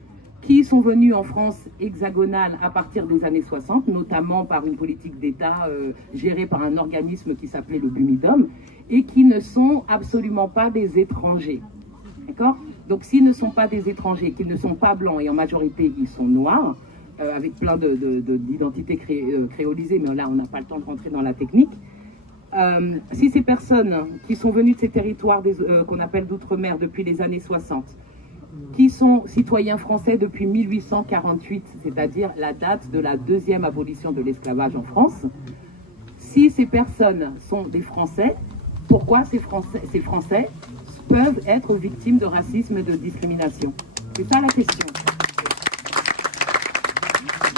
qui sont venus en France hexagonale à partir des années 60, notamment par une politique d'État gérée par un organisme qui s'appelait le Bumidum, et qui ne sont absolument pas des étrangers. D'accord? Donc s'ils ne sont pas des étrangers, qu'ils ne sont pas blancs, et en majorité ils sont noirs, avec plein d'identités créolisées, mais là on n'a pas le temps de rentrer dans la technique, si ces personnes qui sont venues de ces territoires qu'on appelle d'outre-mer depuis les années 60, qui sont citoyens français depuis 1848, c'est-à-dire la date de la deuxième abolition de l'esclavage en France, si ces personnes sont des Français, pourquoi ces Français peuvent être victimes de racisme et de discrimination? C'est ça la question.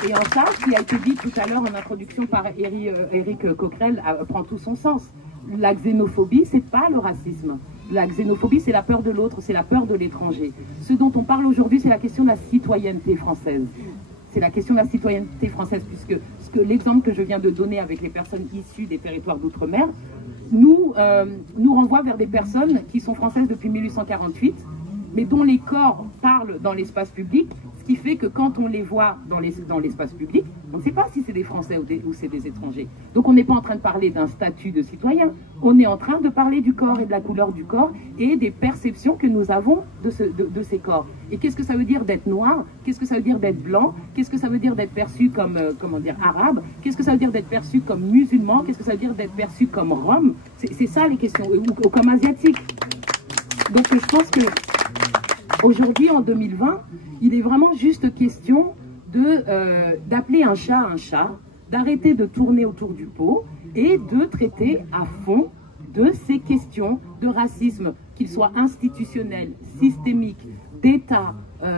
Et en ça, ce qui a été dit tout à l'heure en introduction par Éric Coquerel prend tout son sens. La xénophobie, c'est pas le racisme. La xénophobie, c'est la peur de l'autre, c'est la peur de l'étranger. Ce dont on parle aujourd'hui, c'est la question de la citoyenneté française. C'est la question de la citoyenneté française, puisque l'exemple que je viens de donner avec les personnes issues des territoires d'outre-mer nous renvoie vers des personnes qui sont françaises depuis 1848, mais dont les corps parlent dans l'espace public, ce qui fait que quand on les voit dans l'espace public, on ne sait pas si c'est des Français ou c'est des étrangers. Donc on n'est pas en train de parler d'un statut de citoyen, on est en train de parler du corps et de la couleur du corps et des perceptions que nous avons de ces corps. Et qu'est-ce que ça veut dire d'être noir? Qu'est-ce que ça veut dire d'être blanc? Qu'est-ce que ça veut dire d'être perçu comme, arabe? Qu'est-ce que ça veut dire d'être perçu comme musulman? Qu'est-ce que ça veut dire d'être perçu comme rom? C'est ça les questions, ou comme asiatique. Donc je pense que aujourd'hui, en 2020, il est vraiment juste question d'appeler un chat, d'arrêter de tourner autour du pot et de traiter à fond de ces questions de racisme, qu'il soit institutionnel, systémique, d'État,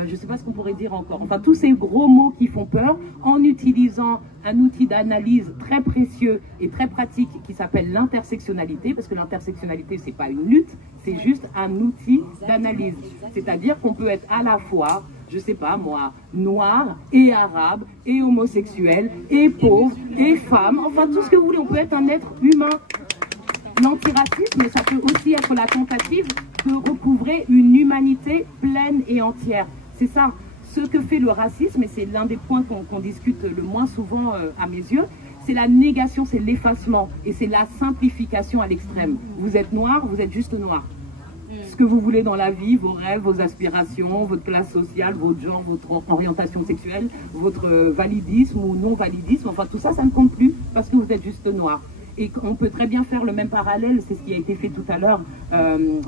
je ne sais pas ce qu'on pourrait dire encore, enfin tous ces gros mots qui font peur, en utilisant un outil d'analyse très précieux et très pratique qui s'appelle l'intersectionnalité, parce que l'intersectionnalité c'est pas une lutte, c'est juste un outil d'analyse. C'est-à-dire qu'on peut être à la fois, je sais pas moi, noir et arabe et homosexuel et pauvre et femme, enfin tout ce que vous voulez, on peut être un être humain. L'antiracisme, ça peut aussi être la tentative de recouvrer une humanité pleine et entière. C'est ça. Ce que fait le racisme, et c'est l'un des points qu'on discute le moins souvent à mes yeux, c'est la négation, c'est l'effacement, et c'est la simplification à l'extrême. Vous êtes noir, vous êtes juste noir. Ce que vous voulez dans la vie, vos rêves, vos aspirations, votre classe sociale, votre genre, votre orientation sexuelle, votre validisme ou non-validisme, enfin tout ça, ça ne compte plus parce que vous êtes juste noir. Et on peut très bien faire le même parallèle, c'est ce qui a été fait tout à l'heure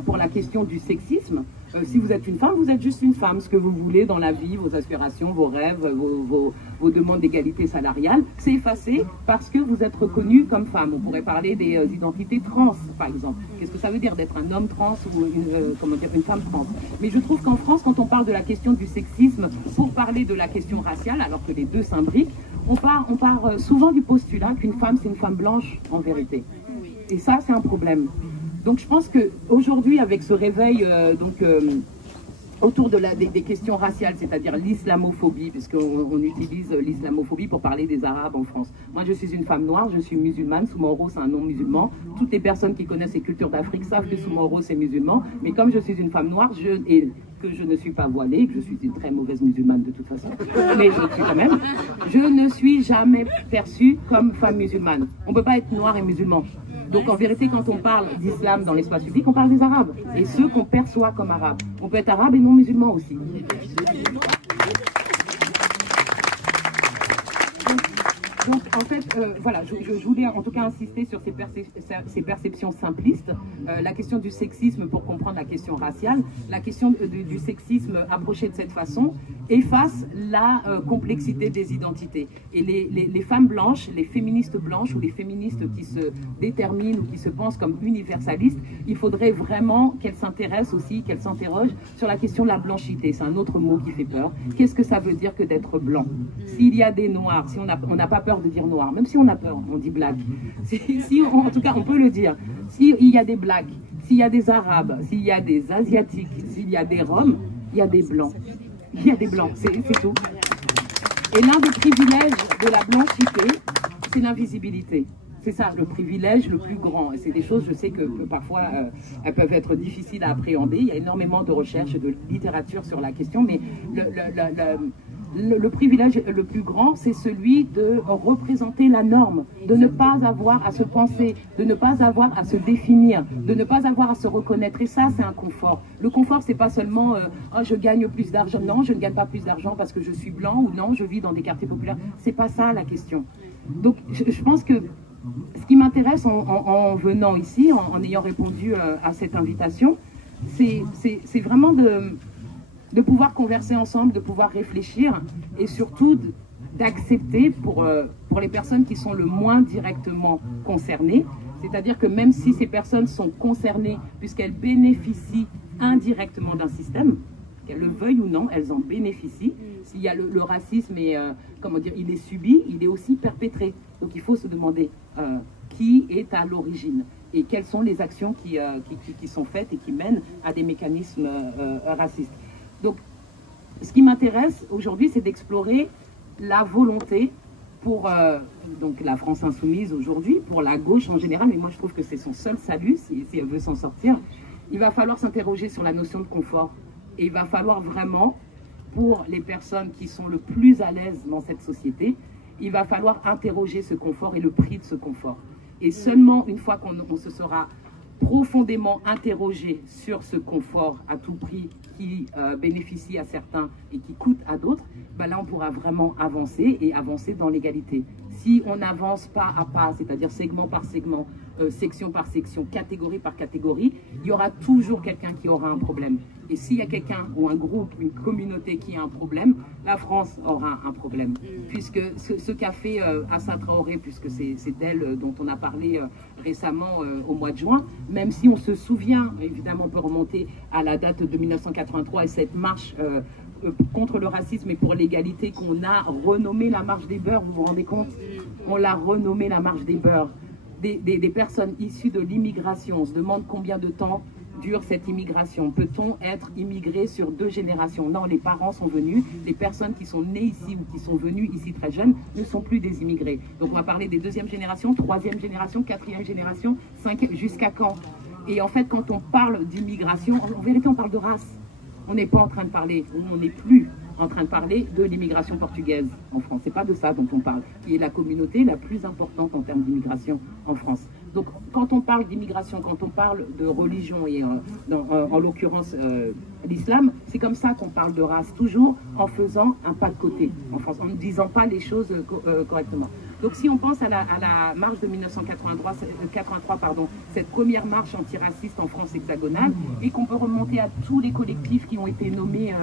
pour la question du sexisme. Si vous êtes une femme, vous êtes juste une femme. Ce que vous voulez dans la vie, vos aspirations, vos rêves, vos demandes d'égalité salariale, c'est effacé parce que vous êtes reconnu comme femme. On pourrait parler des identités trans, par exemple. Qu'est-ce que ça veut dire d'être un homme trans ou une femme trans? Mais je trouve qu'en France, quand on parle de la question du sexisme pour parler de la question raciale, alors que les deux s'imbriquent, on part souvent du postulat qu'une femme, c'est une femme blanche en vérité. Et ça, c'est un problème. Donc je pense qu'aujourd'hui, avec ce réveil autour des questions raciales, c'est-à-dire l'islamophobie, puisqu'on utilise l'islamophobie pour parler des Arabes en France. Moi, je suis une femme noire, je suis musulmane, Soumoro, c'est un nom musulman. Toutes les personnes qui connaissent les cultures d'Afrique savent que Soumoro, c'est musulman. Mais comme je suis une femme noire, et que je ne suis pas voilée, que je suis une très mauvaise musulmane de toute façon, mais je le suis quand même, je ne suis jamais perçue comme femme musulmane. On ne peut pas être noir et musulman. Donc en vérité, quand on parle d'islam dans l'espace public, on parle des Arabes et ceux qu'on perçoit comme Arabes. On peut être arabe et non musulman aussi. Donc en fait, voilà, je voulais en tout cas insister sur ces perceptions simplistes. La question du sexisme pour comprendre la question raciale, la question du sexisme approché de cette façon efface la complexité des identités. Et les femmes blanches, les féministes blanches ou les féministes qui se déterminent ou qui se pensent comme universalistes, il faudrait vraiment qu'elles s'intéressent aussi, qu'elles s'interrogent sur la question de la blanchité. C'est un autre mot qui fait peur. Qu'est-ce que ça veut dire que d'être blanc? S'il y a des noirs, si on n'a pas peur de dire noir, même si on a peur, on dit black. En tout cas, on peut le dire. S'il y a des blacks, s'il y a des arabes, s'il y a des asiatiques, s'il y a des roms, il y a des blancs. Il y a des blancs, c'est tout. Et l'un des privilèges de la blanchité, c'est l'invisibilité. C'est ça, le privilège le plus grand. Et c'est des choses, je sais que parfois, elles peuvent être difficiles à appréhender. Il y a énormément de recherches et de littérature sur la question, mais le privilège le plus grand, c'est celui de représenter la norme, de ne pas avoir à se penser, de ne pas avoir à se définir, de ne pas avoir à se reconnaître. Et ça, c'est un confort. Le confort, c'est pas seulement oh, je gagne plus d'argent. Non, je ne gagne pas plus d'argent parce que je suis blanc, ou non, je vis dans des quartiers populaires. C'est pas ça la question. Donc, je pense que ce qui m'intéresse en venant ici, en ayant répondu à cette invitation, c'est vraiment de pouvoir converser ensemble, de pouvoir réfléchir et surtout d'accepter pour les personnes qui sont le moins directement concernées, c'est-à-dire que même si ces personnes sont concernées puisqu'elles bénéficient indirectement d'un système, qu'elles le veuillent ou non, elles en bénéficient. S'il y a le racisme, comment dire, il est subi, il est aussi perpétré. Donc il faut se demander qui est à l'origine et quelles sont les actions qui sont faites et qui mènent à des mécanismes racistes. Donc, ce qui m'intéresse aujourd'hui, c'est d'explorer la volonté pour donc la France insoumise aujourd'hui, pour la gauche en général, mais moi je trouve que c'est son seul salut si elle veut s'en sortir. Il va falloir s'interroger sur la notion de confort. Et il va falloir vraiment, pour les personnes qui sont le plus à l'aise dans cette société, il va falloir interroger ce confort et le prix de ce confort. Et seulement une fois qu'on se sera profondément interrogé sur ce confort à tout prix qui bénéficie à certains et qui coûte à d'autres, ben là on pourra vraiment avancer et avancer dans l'égalité. Si on n'avance pas à pas, c'est-à-dire segment par segment, section par section, catégorie par catégorie, il y aura toujours quelqu'un qui aura un problème. Et s'il y a quelqu'un ou un groupe, une communauté qui a un problème, la France aura un problème. Puisque ce qu'a fait Assa Traoré, puisque c'est d'elle dont on a parlé récemment au mois de juin, même si on se souvient, évidemment on peut remonter à la date de 1983 et cette marche contre le racisme et pour l'égalité qu'on a renommée la marche des beurs, vous vous rendez compte? On l'a renommée la marche des beurs. Des personnes issues de l'immigration, on se demande combien de temps dure cette immigration. Peut-on être immigré sur 2 générations? Non, les parents sont venus, les personnes qui sont nées ici ou qui sont venues ici très jeunes ne sont plus des immigrés. Donc on va parler des 2e génération, 3e génération, 4e génération, 5e, jusqu'à quand? Et en fait, quand on parle d'immigration, en vérité on parle de race. On n'est pas en train de parler, on n'est plus en train de parler de l'immigration portugaise en France. C'est pas de ça dont on parle, qui est la communauté la plus importante en termes d'immigration en France. Donc quand on parle d'immigration, quand on parle de religion, et en l'occurrence l'islam, c'est comme ça qu'on parle de race, toujours en faisant un pas de côté en France, en ne disant pas les choses correctement. Donc si on pense à la marche de 1983, cette première marche antiraciste en France hexagonale, et qu'on peut remonter à tous les collectifs qui ont été nommés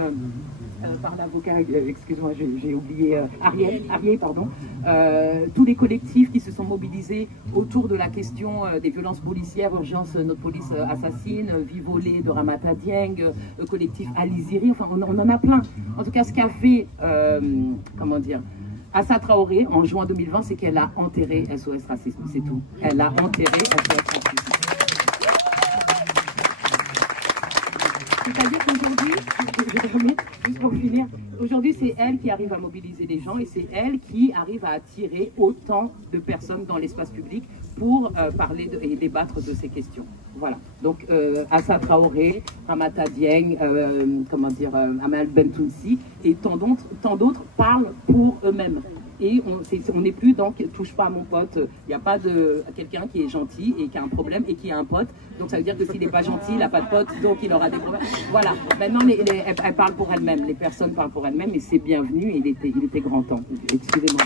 par l'avocat, excuse-moi, j'ai oublié, Ariel, pardon, tous les collectifs qui se sont mobilisés autour de la question des violences policières, urgence, notre police assassine, Vivolé de Ramata Dieng, collectif Aliziri, enfin on en a plein. En tout cas, ce qu'a fait, comment dire, Assa Traoré en juin 2020, c'est qu'elle a enterré SOS Racisme, c'est tout. Elle a enterré SOS Racisme. C'est-à-dire qu'aujourd'hui, juste pour finir, aujourd'hui c'est elle qui arrive à mobiliser les gens et c'est elle qui arrive à attirer autant de personnes dans l'espace public pour parler et débattre de ces questions. Voilà. Donc Assa Traoré, Ramata Dieng, Amal Bentounsi et tant d'autres parlent pour eux-mêmes. Et on n'est plus dans « touche pas à mon pote ». Il n'y a pas de quelqu'un qui est gentil et qui a un problème et qui a un pote. Donc ça veut dire que s'il n'est pas gentil, il n'a pas de pote, donc il aura des problèmes. Voilà. Maintenant, elles parlent pour elles-mêmes. Les personnes parlent pour elles-mêmes et c'est bienvenu et il était grand temps. Excusez-moi.